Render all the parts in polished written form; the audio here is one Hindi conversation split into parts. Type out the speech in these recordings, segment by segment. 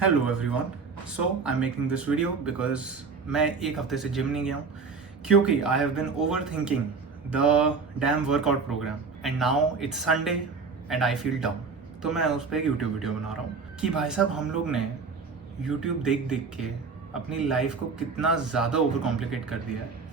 Hello everyone. So I am making this video because मैं एक हफ्ते से जिम नहीं गया हूँ क्योंकि I have been over thinking the damn workout program and now it's Sunday and I feel down. तो मैं उस पर एक यूट्यूब वीडियो बना रहा हूँ कि भाई साहब हम लोग ने यूट्यूब देख देख के अपनी लाइफ को कितना ज़्यादा ओवर कॉम्प्लिकेट कर दिया है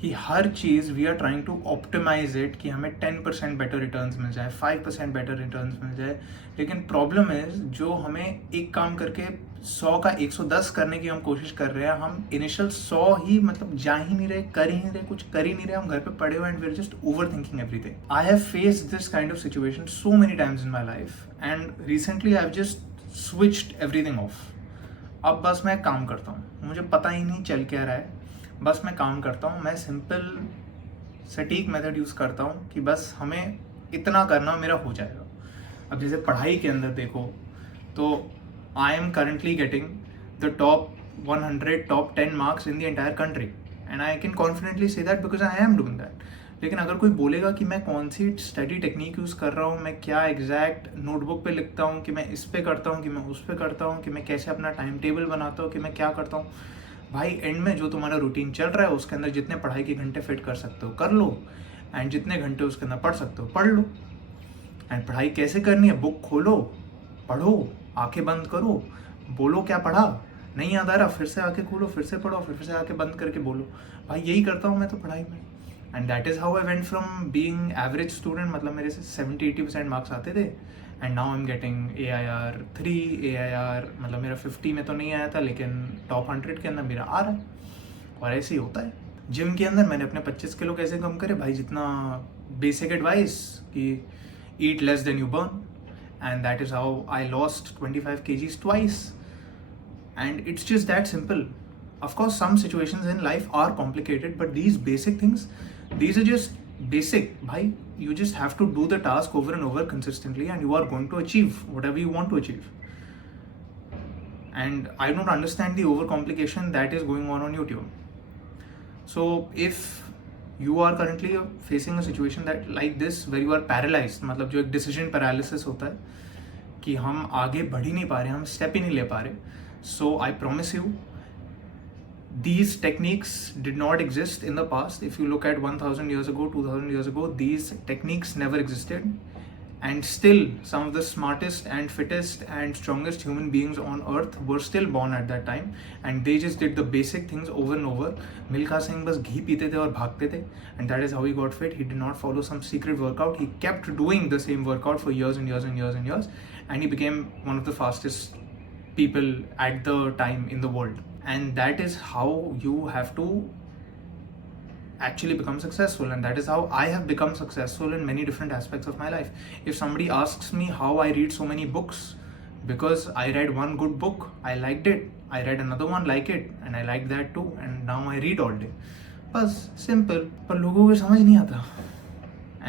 कि हर चीज़ we are trying to optimize it कि हमें 10% बेटर रिटर्न्स मिल जाए, 5% बेटर रिटर्न्स मिल जाए। लेकिन प्रॉब्लम इज जो हमें एक काम करके 100 का 110 करने की हम कोशिश कर रहे हैं, हम इनिशियल 100 ही मतलब जा ही नहीं रहे, कर ही नहीं रहे, कुछ कर ही नहीं रहे, हम घर पे पड़े हुए and we are just over thinking everything. I have faced this kind of situation so many times in my life and recently I have just switched everything off. अब बस मैं काम करता हूँ, मुझे पता ही नहीं चल क्या रहा है, बस मैं काम करता हूँ। मैं सिंपल सटीक मेथड यूज़ करता हूँ कि बस हमें इतना करना मेरा हो जाएगा। अब जैसे पढ़ाई के अंदर देखो तो I am currently getting the top 100 top 10 marks in the entire country and I can confidently say that because I am doing that. लेकिन अगर कोई बोलेगा कि मैं कौन सी स्टडी टेक्निक यूज़ कर रहा हूँ, मैं क्या एग्जैक्ट नोटबुक पे लिखता हूँ, कि मैं इस पे करता हूँ, कि मैं उस पे करता हूँ, कि मैं कैसे अपना टाइम टेबल बनाता हूँ, कि मैं क्या करता हूँ, भाई एंड में जो तुम्हारा रूटीन चल रहा है उसके अंदर जितने पढ़ाई के घंटे फिट कर सकते हो कर लो एंड जितने घंटे उसके अंदर पढ़ सकते हो पढ़ लो। एंड पढ़ाई कैसे करनी है, बुक खोलो, पढ़ो, आंखें बंद करो, बोलो क्या पढ़ा, नहीं याद आ रहा फिर से आंखें खोलो, फिर से पढ़ो, फिर से आंखें बंद करके बोलो। भाई यही करता हूँ मैं तो पढ़ाई में and that is how I went from being average student, मतलब मेरे से 70-80% मार्क्स आते थे and now I am getting AIR 3 AIR, मतलब मेरा 50 में तो नहीं आया था लेकिन टॉप 100 के अंदर मेरा आ रहा है। और ऐसे ही होता है। जिम के अंदर मैंने अपने 25 किलो कैसे कम करे भाई, जितना बेसिक एडवाइस कि eat less than you burn and that is how I lost 25 kgs twice and it's just that simple. Of course some situations in life are complicated but these basic things, these are just basic bhai. You just have to do the task over and over consistently and you are going to achieve whatever you want to achieve. And I don't understand the overcomplication that is going on YouTube. So if you are currently facing a situation that like this where you are paralyzed, मतलब जो एक decision paralysis होता है कि हम आगे बढ़ ही नहीं पा रहे, हम स्टेप ही नहीं ले पा रहे, so I promise you these techniques did not exist in the past. If you look at 1000 years ago, 2000 years ago, these techniques never existed and still some of the smartest and fittest and strongest human beings on earth were still born at that time and they just did the basic things over and over. Milkha Singh बस घी पीते थे और भागते थे and that is how he got fit. He did not follow some secret workout, he kept doing the same workout for years and years and years and years and he became one of the fastest people at the time in the world. And that is how you have to actually become successful and that is how I have become successful in many different aspects of my life. If somebody asks me how I read so many books, because I read one good book, I liked it, I read another one like it and I liked that too and now I read all day. बस simple. पर लोगों को समझ नहीं आता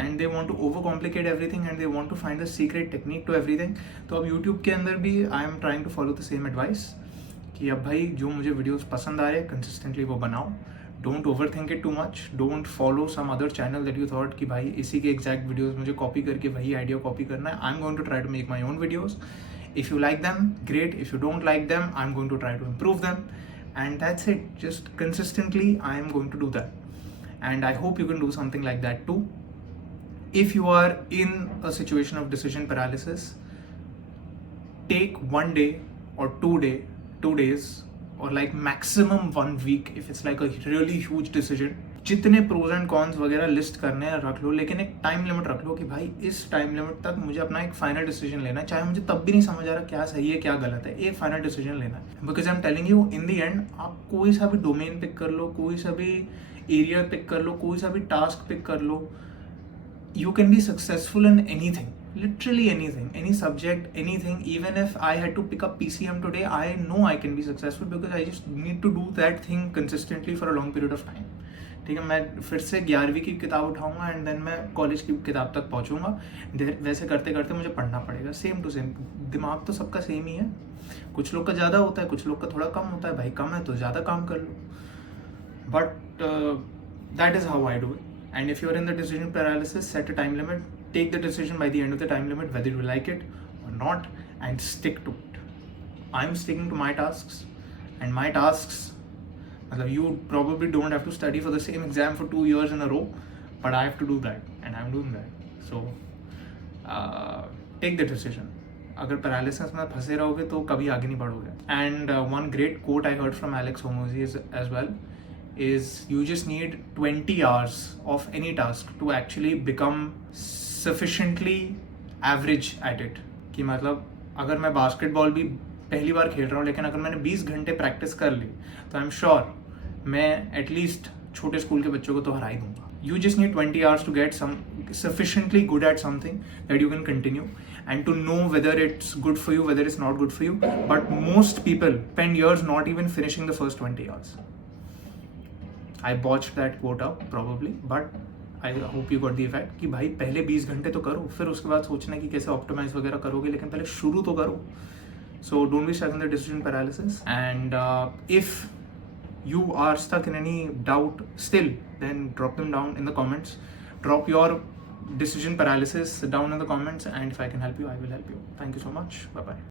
and they want to overcomplicate everything and they want to find a secret technique to everything. तो अब YouTube के अंदर भी I am trying to follow the same advice कि अब भाई जो मुझे वीडियोस पसंद आ रहे हैं कंसिस्टेंटली वो बनाओ, don't over think it too much, don't follow some other channel that you thought कि भाई इसी के एग्जैक्ट वीडियोस मुझे कॉपी करके वही आइडिया कॉपी करना है. I am going to try to make my own videos. If you like them, great. If you don't like them, I'm going to try to improve them. And that's it. Just consistently, I am going to do that. And I hope you can do something like that too. If you are in a situation of decision paralysis, take 1 day or 2 days, or like maximum 1 week if it's like a really huge decision. जितने प्रोज एंड कॉन्स वगैरह लिस्ट करने हैं रख लो, लेकिन एक टाइम लिमिट रख लो कि भाई इस टाइम लिमिट तक मुझे अपना एक फाइनल डिसीजन लेना है, चाहे मुझे तब भी नहीं समझ आ रहा क्या सही है क्या गलत है, एक फाइनल डिसीजन लेना है. Because I am telling you in the end आप कोई सा भी डोमेन पिक कर लो, कोई सा भी एरिया पिक कर लो, कोई सा भी टास्क पिक कर लो, you can be successful in anything, literally anything, any subject, anything. Even if I had to pick up PCM today, I know I can be successful because I just need to do that thing consistently for a long period of time. ठीक है, मैं फिर से 11वीं की किताब उठाऊंगा एंड देन मैं कॉलेज की किताब तक पहुंचूंगा. वैसे करते करते मुझे पढ़ना पड़ेगा, सेम टू सेम. दिमाग तो सबका सेम ही है, कुछ लोग का ज़्यादा होता है, कुछ लोग का थोड़ा कम होता है. भाई कम है तो ज़्यादा काम कर लो, but that is how I do it. And if you're in the decision paralysis, set a time limit, take the decision by the end of the time limit, whether you like it or not, and stick to it. I'm sticking to my tasks, and my tasks, you probably don't have to study for the same exam for 2 years in a row, but I have to do that, and I'm doing that. So take the decision. अगर पैरालिसिस में फंसे रहोगे तो कभी आगे नहीं बढ़ोगे. And one great quote I heard from Alex Hormozi as well is you just need 20 hours of any task to actually become sufficiently average at it. कि मतलब अगर मैं बास्केटबॉल भी पहली बार खेल रहा हूँ, लेकिन अगर मैंने 20 घंटे प्रैक्टिस कर ली तो आई एम श्योर मैं एटलीस्ट छोटे स्कूल के बच्चों को तो हरा ही दूंगा. You just need 20 hours to get sufficiently good at something that you can continue, and to know whether it's good for you, whether it's not good for you. But most people spend years not even finishing the first 20 hours. I botched that quote up probably, but I hope you got the effect कि भाई पहले 20 घंटे तो करो, फिर उसके बाद सोचना कि कैसे ऑप्टिमाइज वगैरह करोगे, लेकिन पहले शुरू तो करो. So don't be stuck in the decision paralysis. And if you are stuck in any doubt still, then drop them down in the comments. Drop your decision paralysis down in the comments, and if I can help you, I will help you. Thank you so much. Bye bye.